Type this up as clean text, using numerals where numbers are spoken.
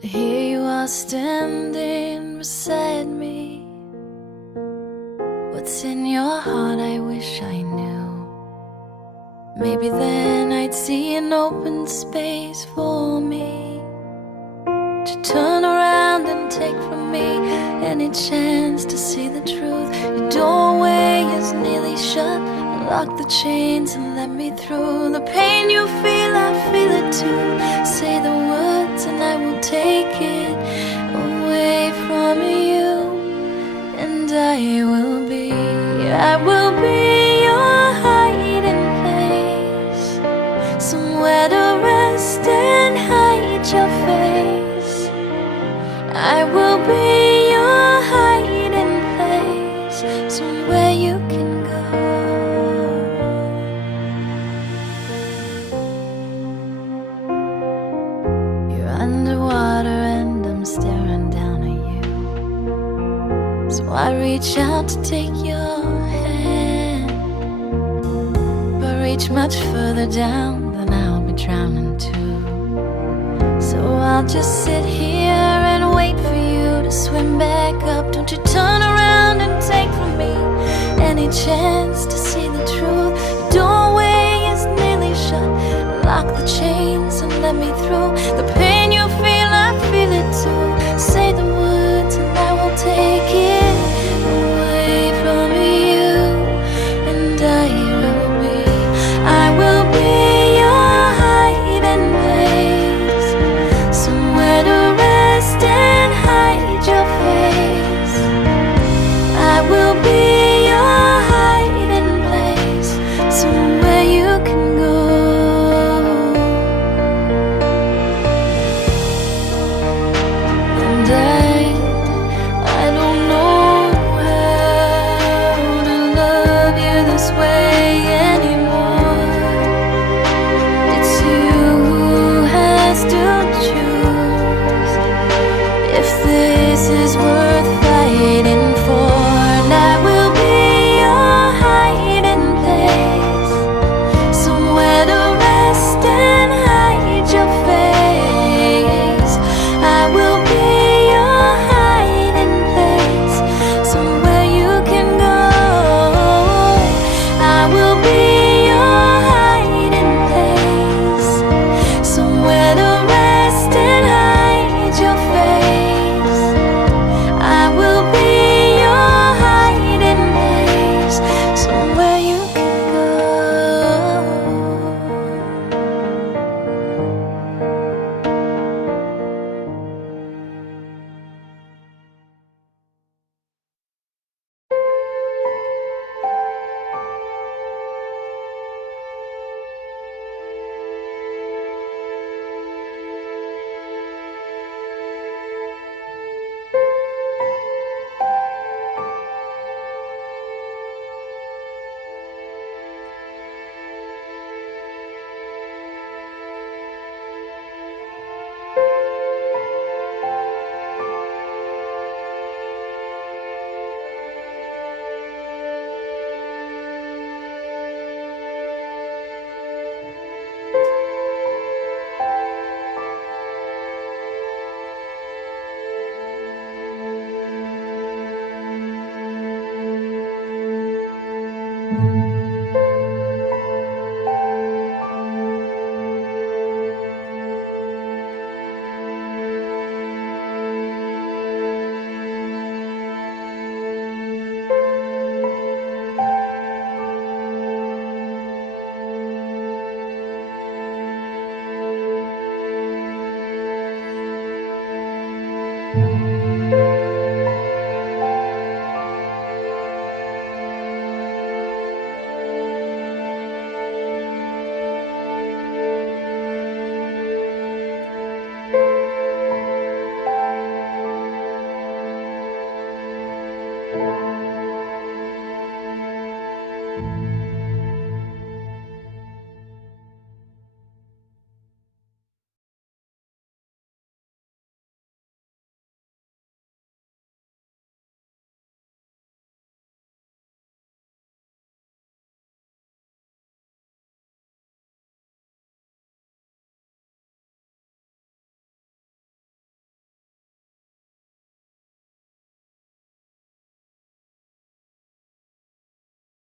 Here you are standing beside me. What's in your heart I wish I knew. Maybe then I'd see an open space for me to turn around and take from me any chance to see the truth. Your doorway is nearly shut. Lock the chains and let me through. The pain you feel, I feel it too. Say the words and I will take it away from you. And I will be your hiding place, somewhere to rest and hide your face. I will be your hiding place, somewhere you can go. You're underwater and I'm staring down at you. So I reach out to take your hand, but reach much further down, then I'll be drowning too. So I'll just sit here and wait for you to swim back up. Don't you turn around and take from me any chance to see the truth. Your doorway is nearly shut. Lock the chains and let me through. The pain